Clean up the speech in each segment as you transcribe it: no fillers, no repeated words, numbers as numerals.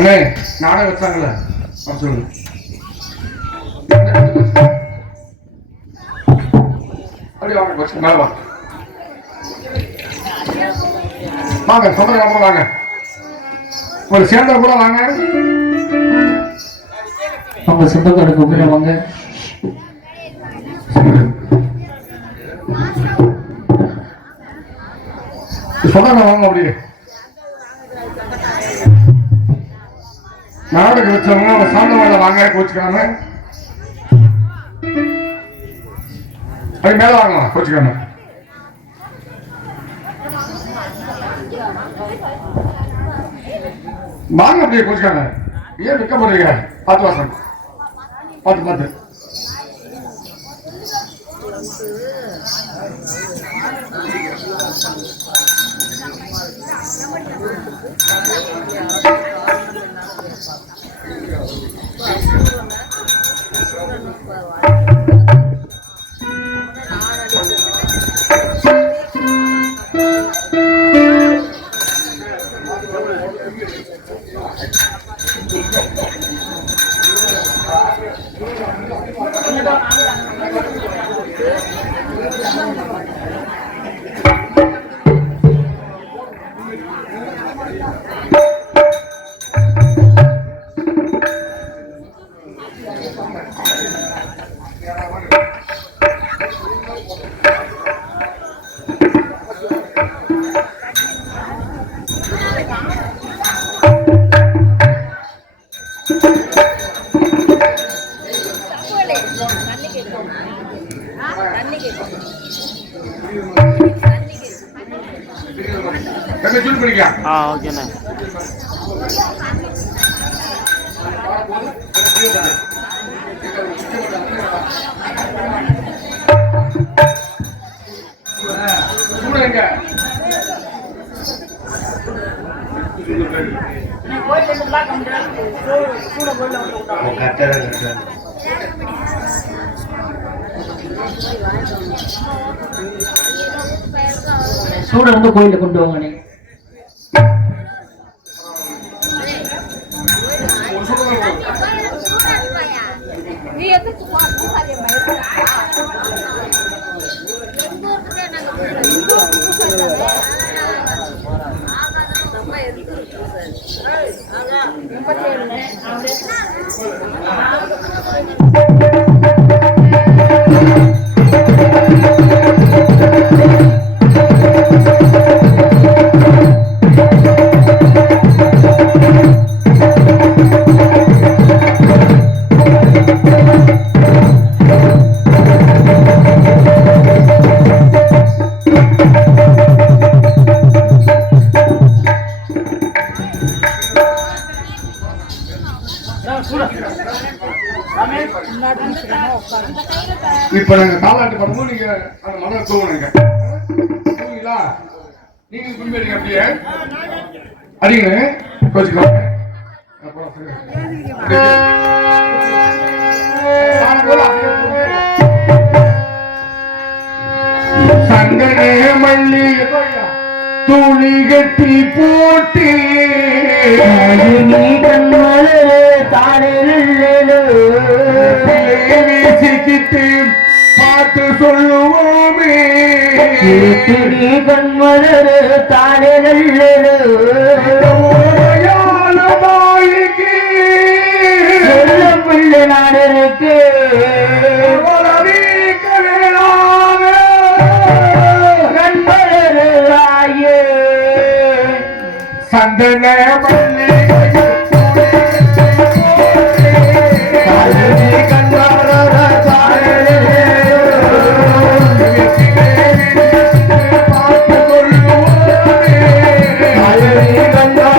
நாடகம் வச்சாங்கல்ல சொல்லுங்க. அப்படியே வாங்க மேல வாங்க வாங்க சொந்தக்காரங்க வாங்க ஒரு சேர்ந்த கூட வாங்க அவங்க சொந்தக்கார கூட வாங்க சொந்தக்கார வாங்க அப்படியே நாடகம் வச்சவங்க அவங்க சார்ந்த மேல வாங்க கோச்சுக்காம மேல வாங்கலாம் கோச்சுக்காம வாங்க அப்படியே கோச்சுக்காம ஏன் விற்க போறீங்க பார்த்து வாசம் பார்த்து பார்த்து ஓகேண்ணா சூட வந்து கோயில கொண்டு வாங்க இப்ப நாங்க தாலாட்டு பண்ணும்போது நீங்க அந்த மனம் தூங்குங்க தூங்குங்களா நீங்க கும்பிடுங்க அப்படியே அடிங்க கோச்சுக்கலாம் சந்தனே மல்லி துணி கட்டி போட்டு வீசிக்கிட்டு பார்த்து சொல்லுவோமே கண்மலரு தானே தாய்க்கு பிள்ளை நாடருக்கு கண்மலரு ஆயே சந்தன மல்லி கண்ட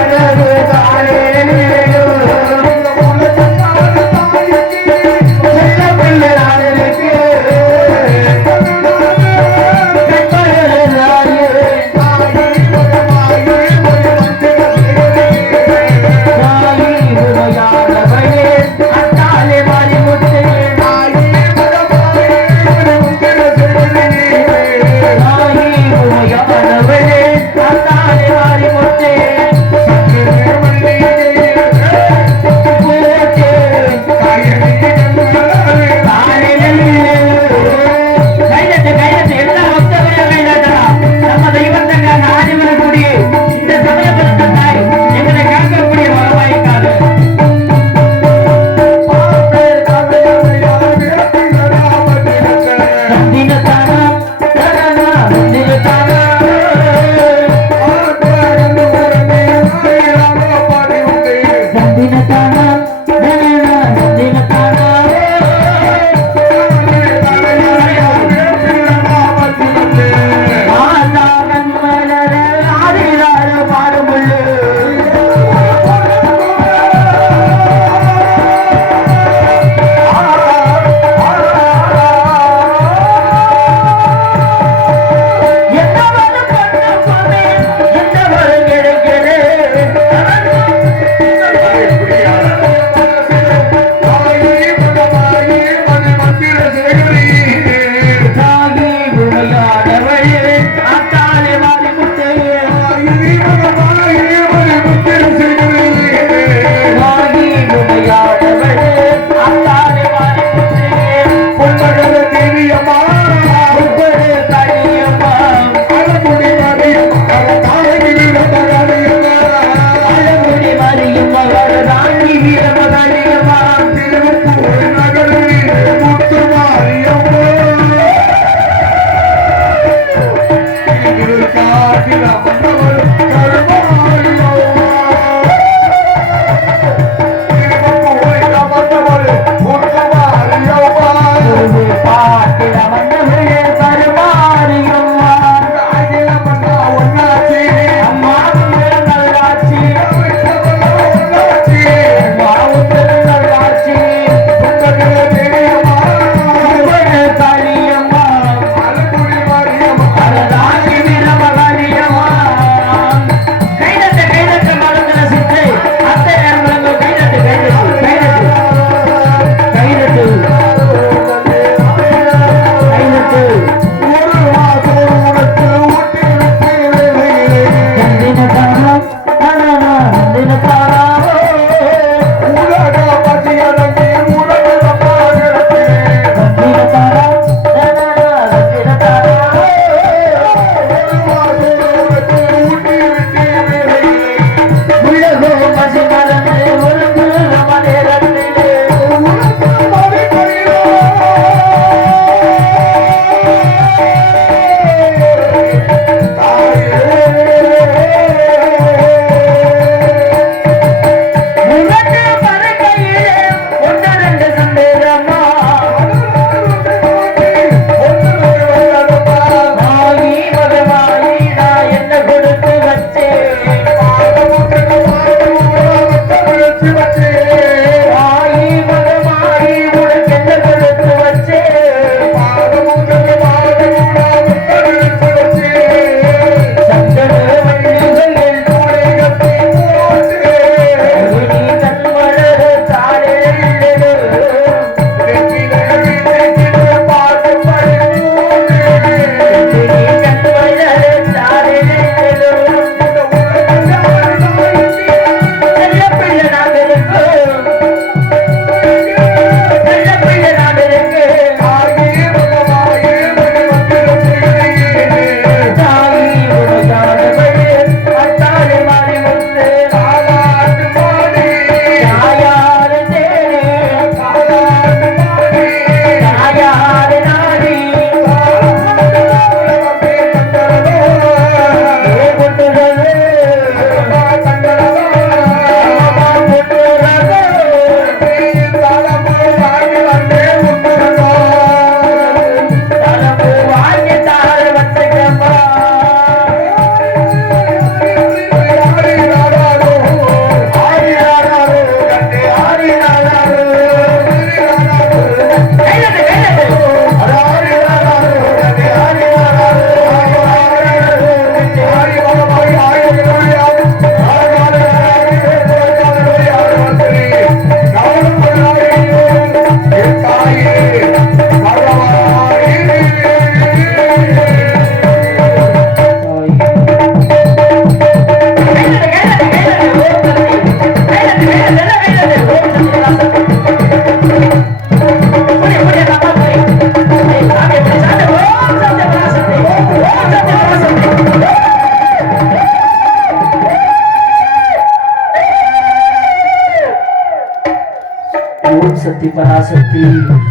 ஓம் சக்தி பராசக்தி.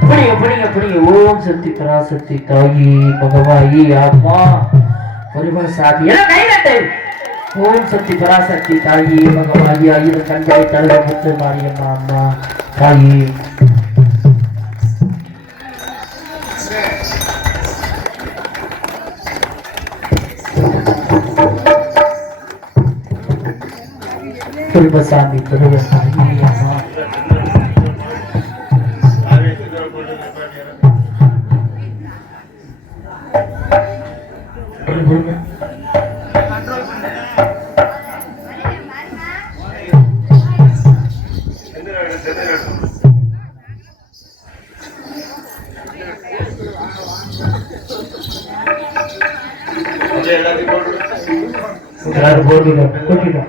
புடிங்க புடிங்க புடிங்க. ஓம் சக்தி பராசக்தி தாயி பகவாயி அம்மா பரிமசாதி எல்லாம் கைநட்டு. ஓம் சக்தி பராசக்தி தாயி பகவாயி ஐயர் கண்களை தழுவ முத்து மாரியம்மா அம்மா தாயி. பரிமசாமி தழுவ மாரியம்மா. எல்லாரும் போட்டுட்டோம்.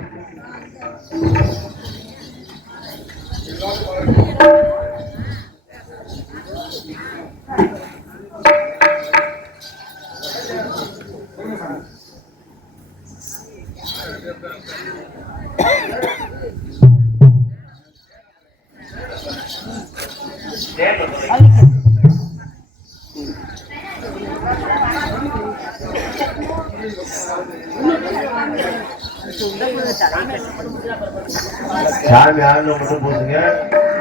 சாமி ஆளுநர் மட்டும் போச்சுங்க.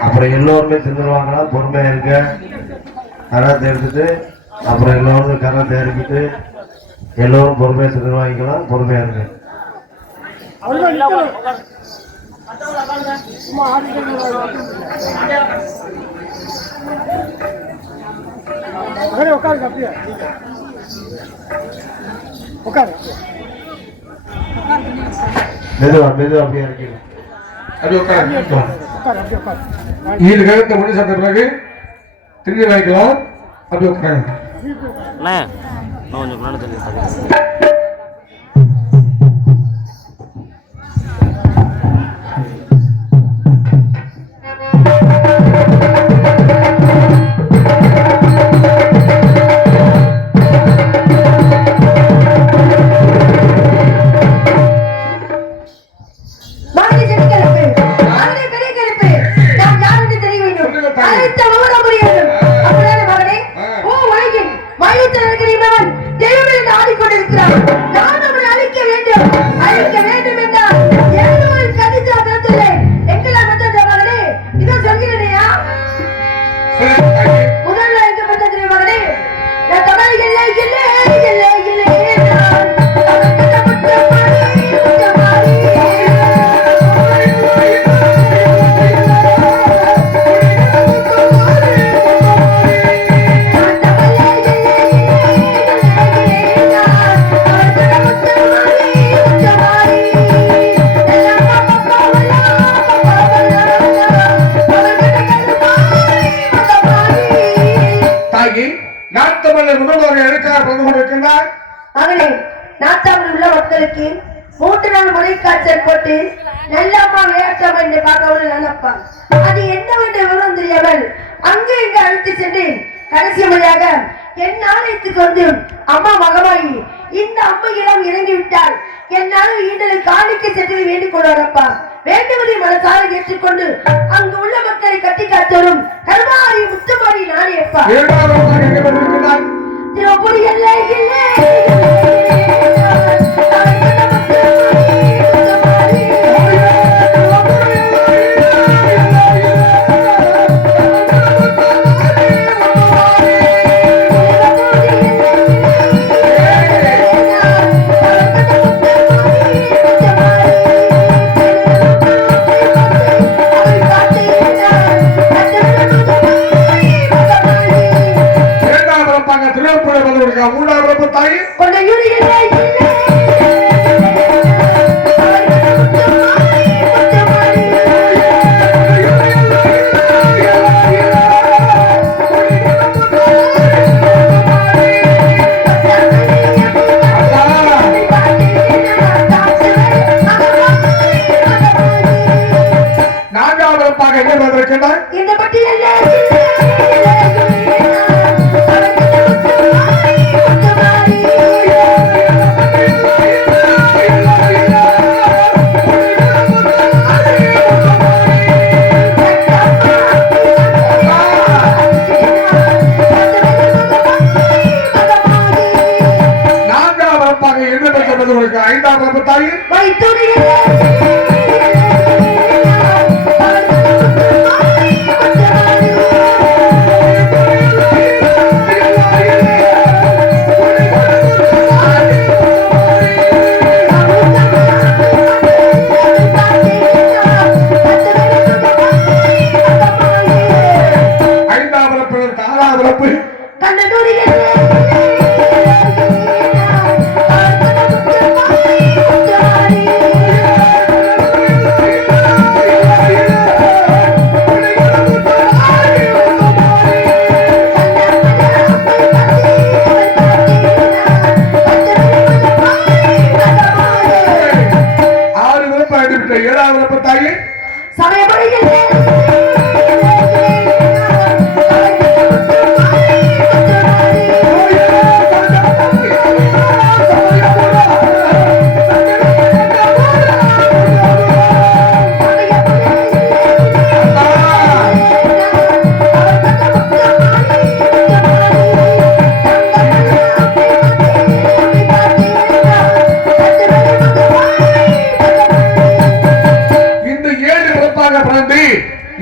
அப்புறம் எல்லோருமே தின்னுருவாங்களா, பொறுமையா இருக்க. கரத்தை எடுத்துட்டு அப்புறம் எல்லோரும் கரத்தை இறக்கிட்டு எல்லோரும் பொறுமையா தின்னுருவாங்களா, பொறுமையா இருக்கு. உட்காருங்க அப்படியே உட்காரு. மெதுவா மெதுவா அப்படியே இறக்கிங்க. அப்படி உட்காரு. உட்காரு அப்படியே உட்காரு. ஈடு கழுத்தை முடி சாப்பிட்ட பிறகு திரும்பி வாங்கிக்கலாம். அப்படி உட்காருங்க. கொஞ்சம் முன்னாடி தள்ளி மக்களுக்கு 3 நாள் முறை காய்ச்சல் போட்டு நல்லம்மா வேட்டம் என்று பார்க்க நினைப்பான். அது என்னவென்று விவரம் தெரியாமல் அங்கு இங்கு அழைத்து சென்று கடைசி முறையாக என் ஆலயத்துக்கு வந்து அம்மா மகமாயி இந்த அம்மையிடம் இறங்கிவிட்டால் என்னால் ஈண்டலை காணிக்க சென்று வேண்டிக் கொள்வாரப்பா. வேண்டுவதை மனசார ஏற்றுக்கொண்டு அங்கு உள்ள மக்களை கட்டி காத்தோரும் கருமாரி முத்துமாரி நானேப்பா. திரௌபதி இல்லை இல்லை இந்த பட்டியல் மனிதனாக பிறந்து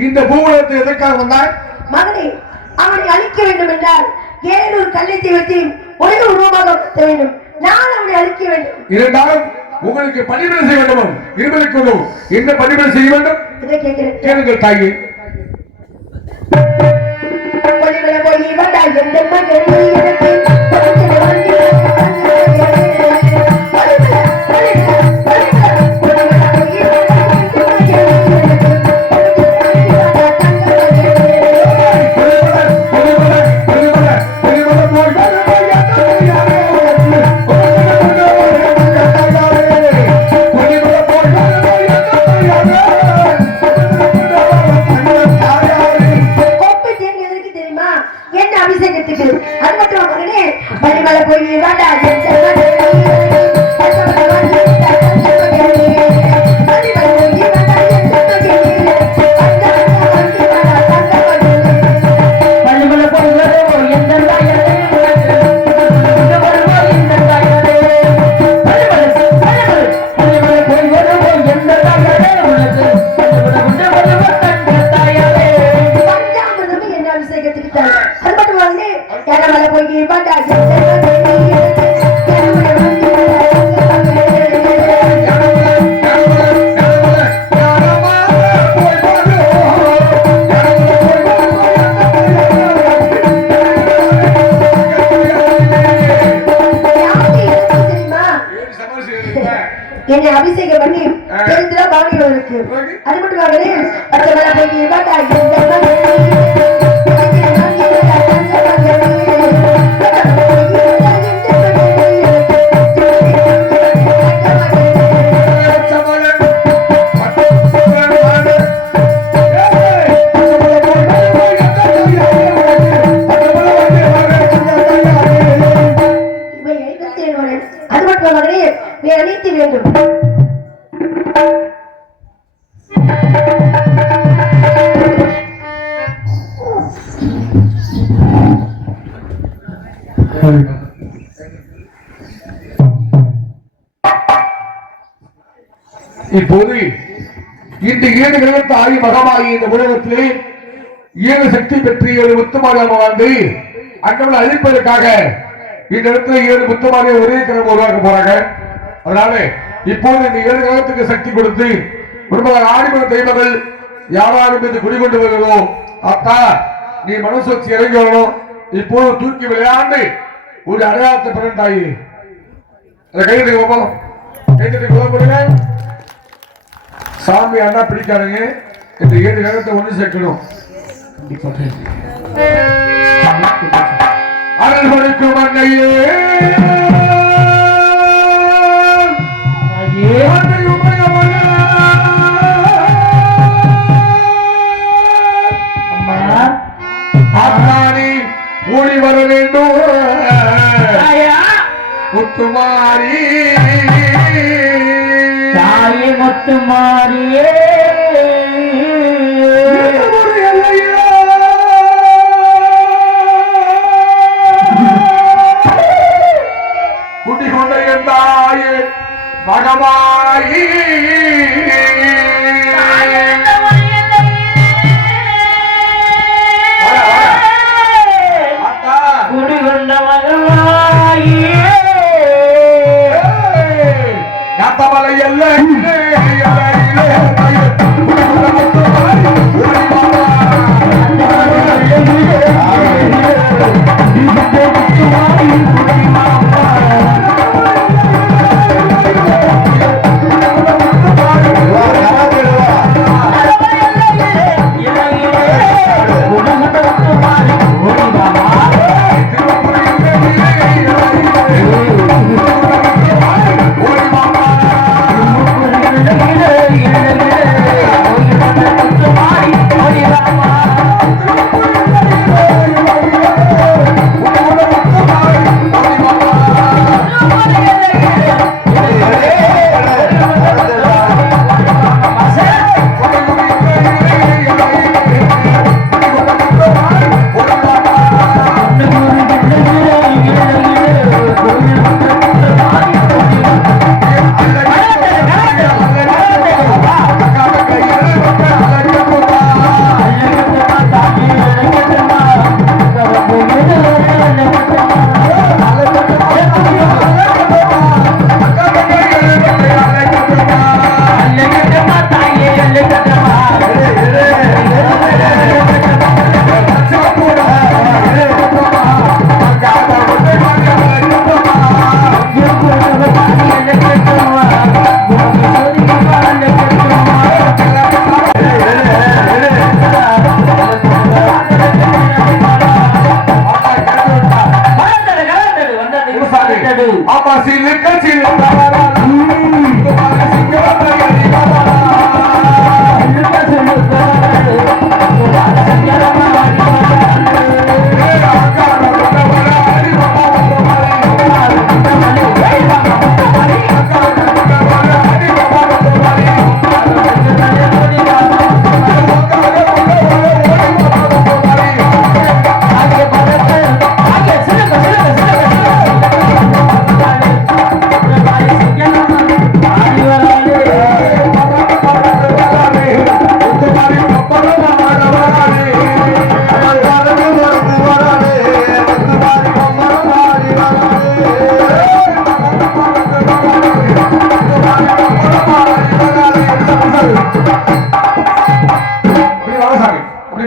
இந்த பூவுலகத்தை எதற்காக வந்தாய்? மகனே, அவனை அழிக்க வேண்டும் என்றால் 700 கல்லைத்தீவத்தையும் ஒரே உருவமாக மாற்ற வேண்டும். நான் அவனை அழிக்க வேண்டும். இருந்தாலும் உங்களுக்கு பணிவிடை செய்ய வேண்டும். இருவருக்கு என்ன பணிவிடை செய்ய வேண்டும்? இதை கேட்கிறேன். கேளுங்கள் தாயே. பணிவிடை போய் வந்தால் எந்த மகன் எனக்கு என்னை அபிஷேகம் பண்ணி தெரிஞ்சுல பாவனைகள் இருக்கு. அது மட்டும் மகனே நீ அழைத்து வேண்டும். இப்போது இந்த 7 கிரகத்து ஆகி மகமாகி இந்த உலகத்திலே 7 சக்தி பெற்று 7 முத்துமாரியாக வாழ்ந்து அண்டவளை அழிப்பதற்காக இந்த இடத்துல 7 முத்துமாரியை ஒரே கிரகம் உருவாக்க போறாங்க. அதனால இப்போது இந்த 7 கிரகத்துக்கு சக்தி கொடுத்து ஒருவர் ஆடிமன தெய்வங்கள் யாராரும் இது குடிகொண்டு வருகிறதோ அத்தா நீ மனசு வச்சு இறங்கி வரணும். இப்போது தூக்கி விளையாண்டு ஒரு அடையாளத்தை பிறந்தாயி அதை கைதுக்கு போவோம். கைதுக்கு போடுங்க. சாமி அண்ணா பிடிக்காதுங்க. இந்த 7 கிரகத்தை ஒண்ணு சேர்க்கணும். அருள்மொழிக்கும் அன்னையே அம்மாடி ஓடி வர வேண்டும் முத்துமாரி தாயே முத்துமாரியே குடிகொண்ட எந்தாயே மகமாயி குடிகொண்ட மகமாயே கத்தமலை எல்லை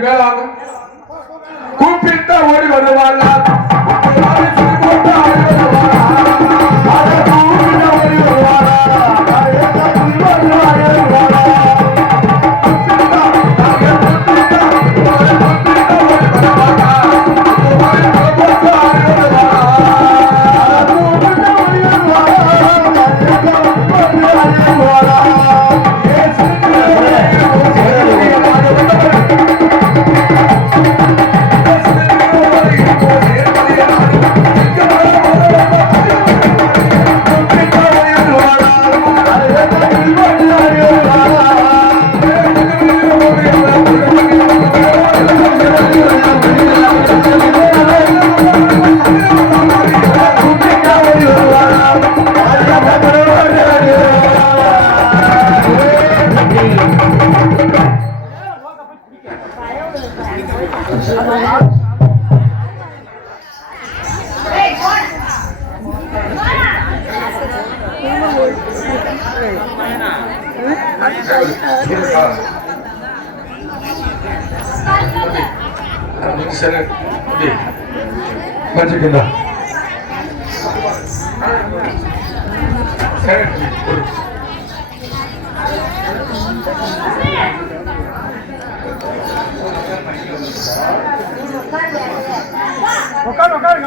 மேல வாங்க. கூப்பிட்டா ஓடி வருவாள்.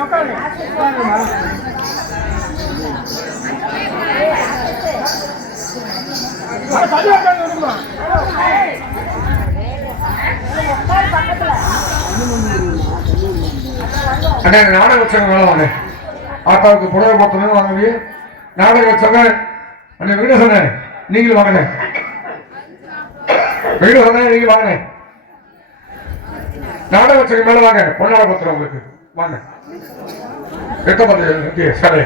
உட்காருங்க. அண்ணே நாடக வச்சவங்க வேலை வாங்க. ஆத்தாவுக்கு புடவை போட்டணும் வாங்க. நாடக வச்சவங்க அண்ணே வீடு சொன்னேன், நீங்களும் வாங்கின வீடு சொன்ன நீங்க வாங்கின நாடக வச்சவங்க மேல வாங்க. பொன்னாட பத்திரம் உங்களுக்கு வாங்க. எட்ட பார்த்து சரி.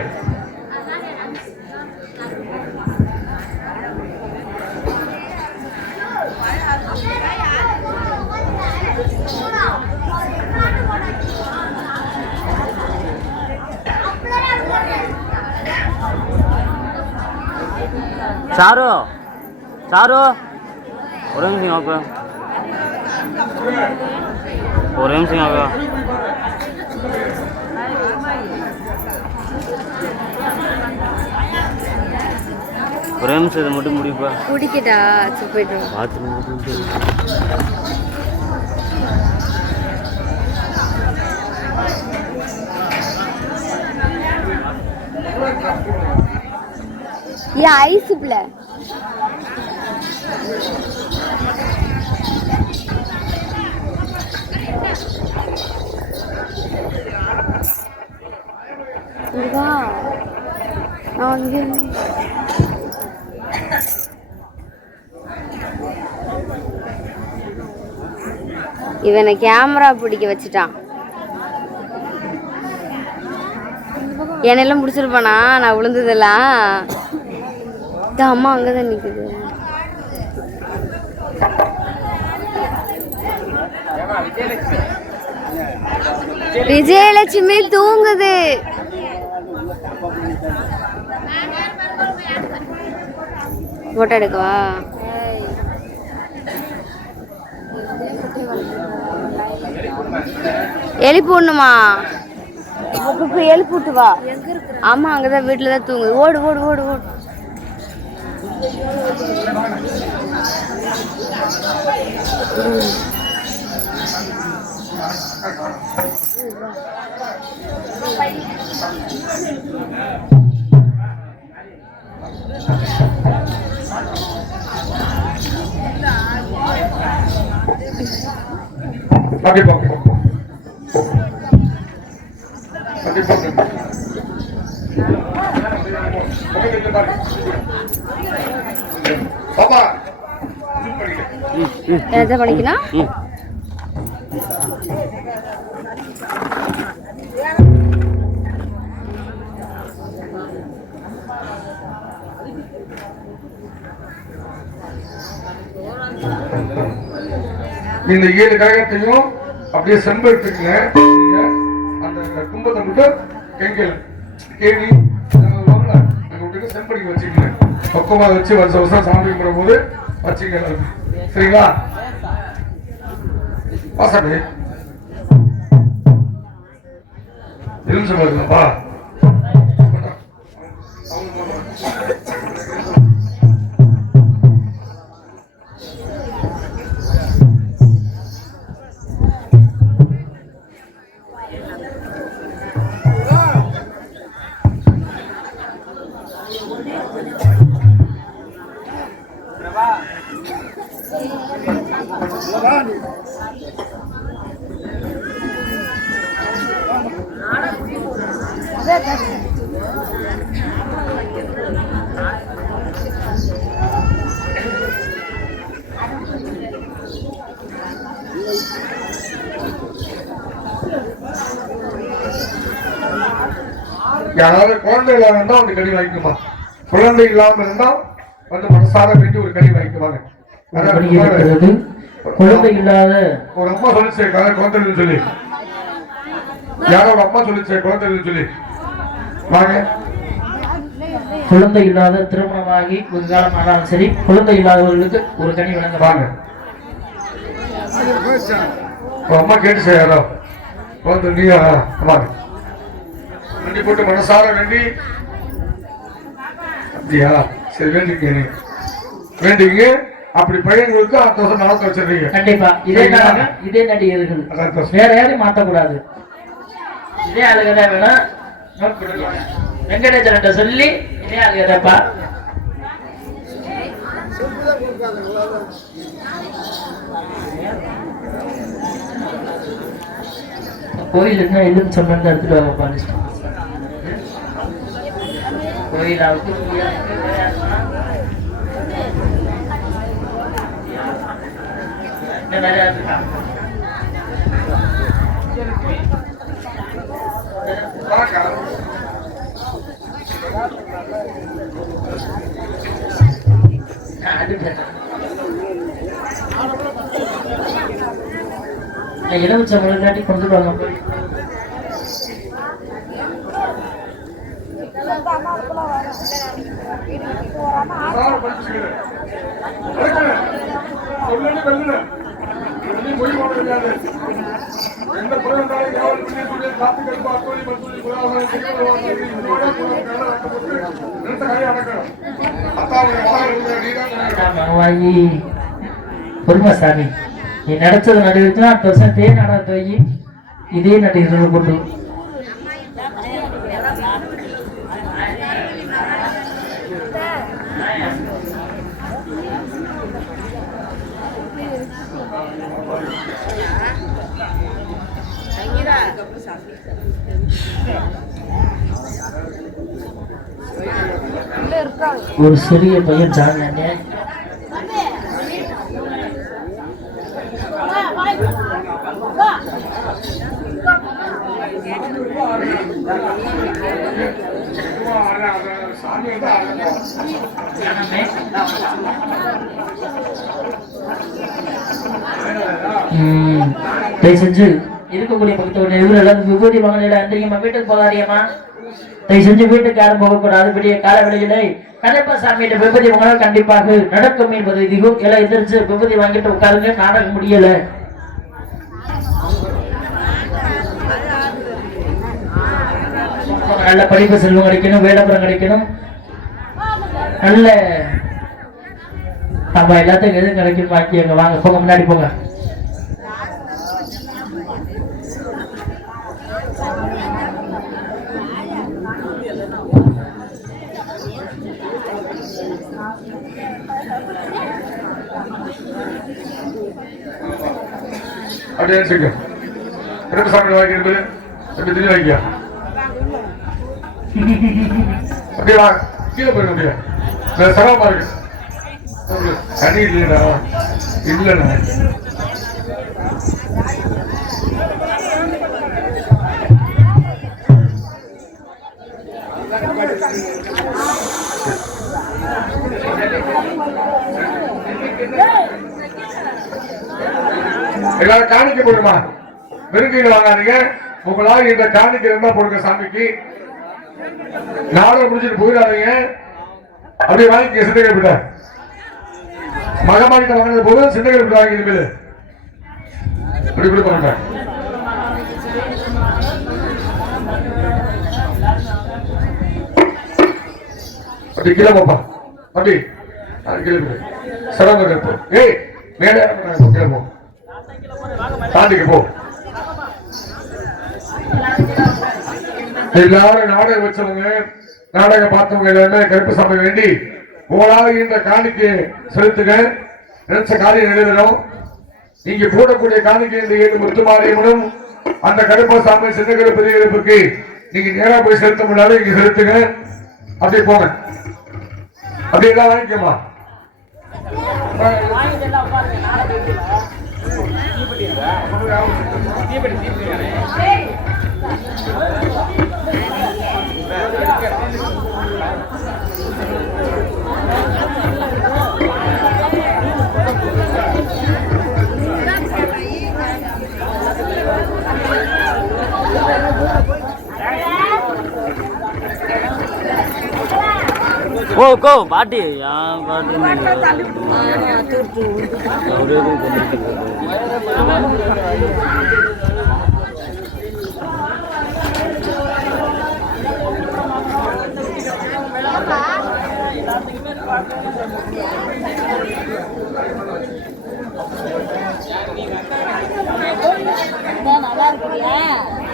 चारो चारो ओरम सिंह आप ओरम सिंह आप ओरम से मुड़ी मुड़ी पा குடிக்கடா போய்ட்டு बाथरूम ये आइस प्ले இவனை கேமரா பிடிக்க வச்சுட்டான். என்னெல்லாம் பிடிச்சிருப்பானா நான் விழுந்ததெல்லாம். அம்மா அங்கதான் நிக்குது. விஜயலட்சுமி தூங்குது. போட்டோ எடுக்கவா? எழுப்பி விடணுமா? எழுப்பி விட்டு வா. ஆமா அங்கதான் வீட்டுலதான் தூங்குது. ஓடு ஓடு ஓடு ஓடு. எதை படிக்கணும்? இந்த 7 கழகத்தையும் அப்படியே செம்பெடுத்துக்குங்க. அந்த கும்பத்தை மட்டும் எங்கள் கேள்வி விட்டுட்டு செம்படிக்கு வச்சுக்கங்க. பக்குவமா வச்சு வருஷம் வருஷம் சாமி கும்பிடும் போது வச்சுக்கங்க. சரிங்களா? வாசாமி எலுமிச்சம் இருக்குப்பா. யாராவது குழந்தை இல்லாம இருந்தா ஒரு கடி வாங்கிக்குமா, குழந்தை இல்லாம இருந்தா வந்து மனசார வேண்டி ஒரு கடி வாங்கிக்குவாங்க. இருக்கிறது. குழந்தை இல்லாத ஒரு அம்மா சொல்லிச்சு குழந்தை சொல்லி, யாரோ ஒரு அம்மா சொல்லிச்சு குழந்தை சொல்லி வாங்க. குழந்தை இல்லாத திருமணமாகி ஒரு காலம் ஆனாலும் சரி, குழந்தை இல்லாதவர்களுக்கு ஒரு கனி வழங்க வாங்க. அம்மா கேட்டுச்சு யாரோ குழந்தை நீயா வாங்க. வண்டி போட்டு மனசார வேண்டி. அப்படியா? சரி வேண்டிங்க வேண்டிங்க. அப்படி பையன்களுக்கு அடுத்த வருஷம் நடத்த வச்சிருக்கீங்க. கண்டிப்பா இதே இதே நடிகர்கள் வேற யாரையும் மாற்றக்கூடாது. இதே ஆளுகதை வேணா நோட் பண்ணிக்கலாம். வெங்கடேசன் சொல்லி இதே ஆளுகதைப்பா. கோயில் என்ன இல்லைன்னு சொன்ன இடத்துல வைப்பாங்க. கோயிலாவுக்கு எலுமிச்சம் முன்னாடி கொண்டு வாங்க. பொறுமைசாமி, நீ நினைச்சது நடிகர்னா 10% நடந்து போய் இதே நடிகர்கள் கொண்டு ஒரு சிறிய பையன் ஜாமியானே செஞ்சு இருக்கக்கூடிய பக்கத்தோட இவரு எல்லாரும் விபூதி வாங்கல அந்தரியம்மா வீட்டுக்கு போகாதியம்மா. தயவு செஞ்சு வீட்டுக்கு யாரும் போகக்கூடாது. பெரிய கால விளையிலை கதைப்பா சாமியிட்ட விபூதி வாங்கினால் கண்டிப்பாக நடக்கும் என்பது இதுவும் எல்லாம் எதிர்த்து விபூதி வாங்கிட்டு உட்காருங்க. நாடகம் முடியல. நல்ல படிப்பு செல்வம் கிடைக்கணும், வேடப்புறம் கிடைக்கணும், நல்ல நம்ம எல்லாத்துக்கும் எதுவும் கிடைக்கும் பாக்கி அங்க வாங்க. போங்க முன்னாடி போங்க. அப்படியே சாமி வாங்கிட்டு அப்படி திடீர் வாங்கியா அப்படியே கீழே போயிருக்க முடியாது. சிரமமா இருக்கு. தண்ணி இல்லைடா இல்லைண்ணா. எல்லாரும் காணிக்க போடுமா? வெறுங்கைகள் வாங்காதீங்க. உங்களால் இந்த காணிக்க இருந்தா போடுங்க சாமிக்கு. நாடகம் முடிச்சுட்டு போயிடாதீங்க. அப்படியே வாங்கிக்க. சிந்தகை மகமாடிட்ட வாங்கினது போது சிந்தகை வாங்கி இப்படி கொடுக்க மாட்டேன். அப்படி கீழே போப்பா அப்படி அது கீழே போய் சிறந்த கருப்பு. ஏய் மேலே கீழே போ, தாண்டிக்கு போ. எல்லாரும் நாடகம் வச்சவங்க, நாடகம் பார்த்தவங்க எல்லாருமே கருப்பு சாமி வேண்டி உங்களால் இந்த காணிக்கை செலுத்துங்க. நினைச்ச காரியம் நிறைவேறும். இங்க போடக்கூடிய காணிக்கை இந்த 7 முத்துமாரியம்மனும் அந்த கருப்பசாமி சின்ன கருப்பு பெரிய கருப்புக்கு நீங்க நேரா போய் செலுத்த முடியாது, இங்க செலுத்துங்க. அப்படியே போங்க, அப்படியே எல்லாம் வாங்கிக்கமா. ஓ கோ பாட்டி யா பாட்டி நல்லா இருக்குல்ல,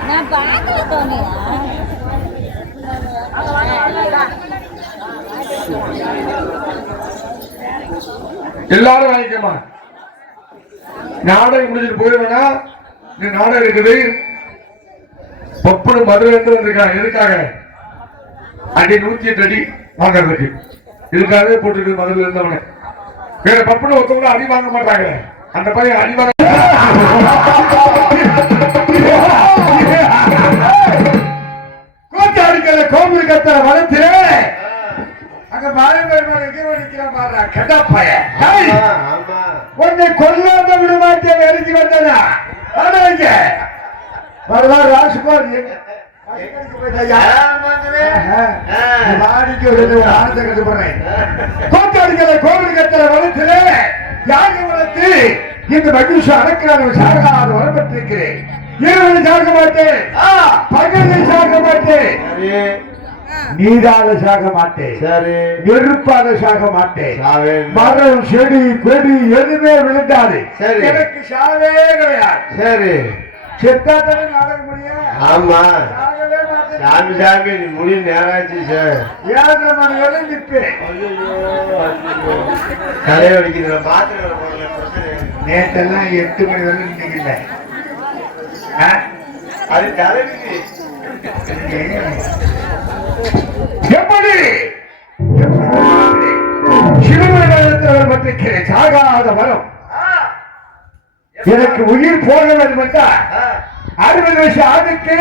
நான் பார்க்கல தோணியா. எல்லாரும் வாங்கிக்கமா. நாடகம் முடிஞ்சிட்டு போயிருவேனா, இந்த நாடகம் இருக்குது. பப்பனு மதுரை இருந்து வந்திருக்காங்க. எதுக்காக? அடி 108 அடி வாங்கறதுக்கு. இதுக்காகவே போட்டுருக்கு மதுரையில் இருந்தவன. வேற பப்பனு ஒருத்தவங்க அடி வாங்க மாட்டாங்க. அந்த பையன் அடி வாங்க கூட்டாளிகளை கோபுரி கத்தர வளர்த்து அங்க உன்னை கொல்லாம விட மாட்டேன். எழுதி வந்ததா ராஜ்குமார் கூட்டாளிகளை கோவில் கத்தர வளர்த்து யாக வளர்த்து இந்த மகிழ்ச்சி அடக்கிறான சாகாத வரப்பட்டிருக்கிறேன். இரவு சாக மாட்டேன், பகலை சாக மாட்டேன், நீராக சாக மாட்டேன், நெருப்பாக சாக மாட்டேன். மரம் செடி கொடி எதுவுமே விழுந்தாது. எனக்கு சாவே கிடையாது. சரி செத்தாத்தானே நாடக முடியும். ஆமா சாமி சாமி நீ முடி நேராச்சு சார். 7 மணி வரை நிற்பேன். தலைவலிக்கிற மாத்திரை நேற்றெல்லாம் 8 மணி வரை நிற்கல. அது தலைவிக்கு எப்படி சிறுமணத்தில் பற்றிருக்கிறேன். சாகாத வரம் எனக்கு உயிர் போக வேண்டும் என்றால் 60 வயசு ஆணுக்கு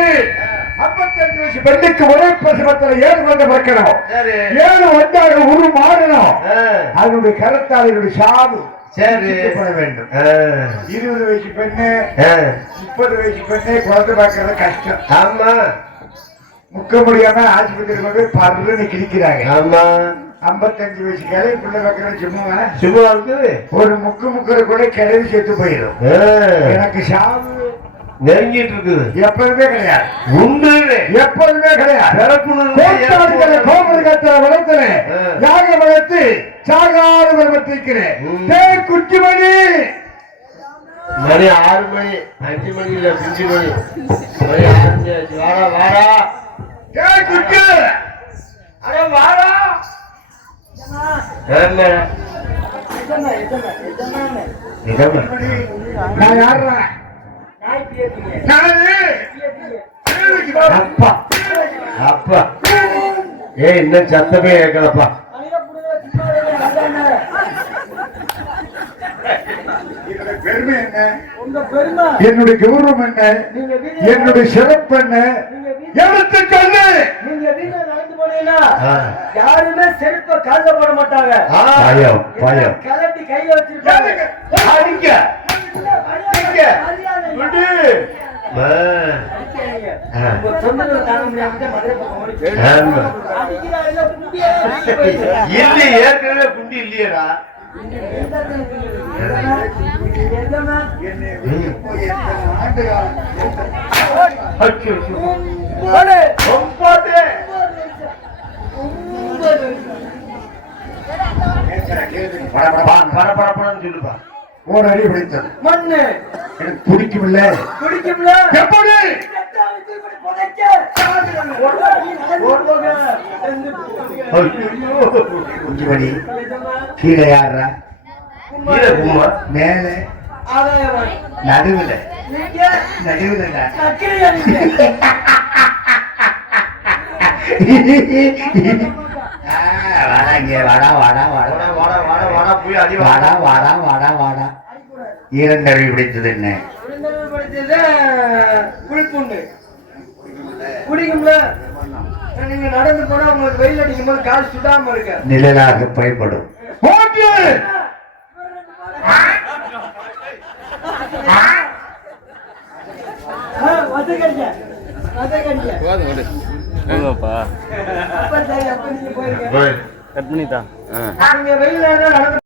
55 வயசு பெண்ணுக்கு ஒரே பிரசவத்தில் 7 கொண்டு பிறக்கணும். 7 ஒன்றாக உருமாறணும். அதனுடைய கருத்தால் என்னுடைய சாவு பட வேண்டும். 20 வயசு பெண்ணு 30 வயசு பெண்ணு குழந்தை பார்க்கறது கஷ்டம். ஆமா முக்க முடியாம ஆஸ்பத்திரி போய் பருன்னு கிழிக்கிறாங்க. ஆமா 55 வயசு கிளவி பிள்ளை பார்க்கறது சும்மா சும்மா இருக்குது. ஒரு முக்குற கூட கிளவி செத்து போயிடும். எனக்கு சாவு நெருங்கிட்டு இருக்குது. எப்பவுமே கிடையாது. உண்டு எப்பவுமே கிடையாது. வளர்த்து யாக வளர்த்து சாகாத வளர்த்திருக்கிறேன். குச்சி மணி மணி 6 மணி 5 மணி இல்ல 5 மணி மணி 5 வாரா வாரா குச்சி அட வாரா. நான் யாரா அப்பா அப்பா இன்னும் சத்தமே கேட்கலப்பா. பெருமை என்ன, என்னுடைய கௌரவம் என்ன, என்னுடைய சிறப்பு என்ன எடுத்து சொல்லு. நீங்க வீட்டுல நடந்து போனீங்கன்னா யாருமே செருப்ப கால்ல போட மாட்டாங்க. கலட்டி கையில வச்சிருக்காங்க. ஏற்கனவே குண்டி இல்லையடா. படப்படப்படன்னு சொல்லுப்பா. ஒரு அடி பிடித்தது மண்ணு எனக்கு பிடிக்குமில்ல பிடிக்கும்ல எப்படி குஞ்சு மணி கீழே யாரா? கீழே கும்மா மேல நடுவுல நடுவுல வாடாங்க வாடா வாடா வாடா வாடா வாடா வாடா போய் அடி வாடா வாடா வாடா வாடா இரண்டறி பிடித்தது என்ன? புளிப்புண்டு பிடிக்கும்ல நீங்க நடந்து போனா உங்களுக்கு வெயில் அடிக்கும் போது கால் சுடாம இருக்க நிழலாக பயன்படும். எங்கப்பா அப்ப சரி அப்ப நீங்க போயிருக்க கட் பண்ணிட்டா நீங்க வெயில் நடந்து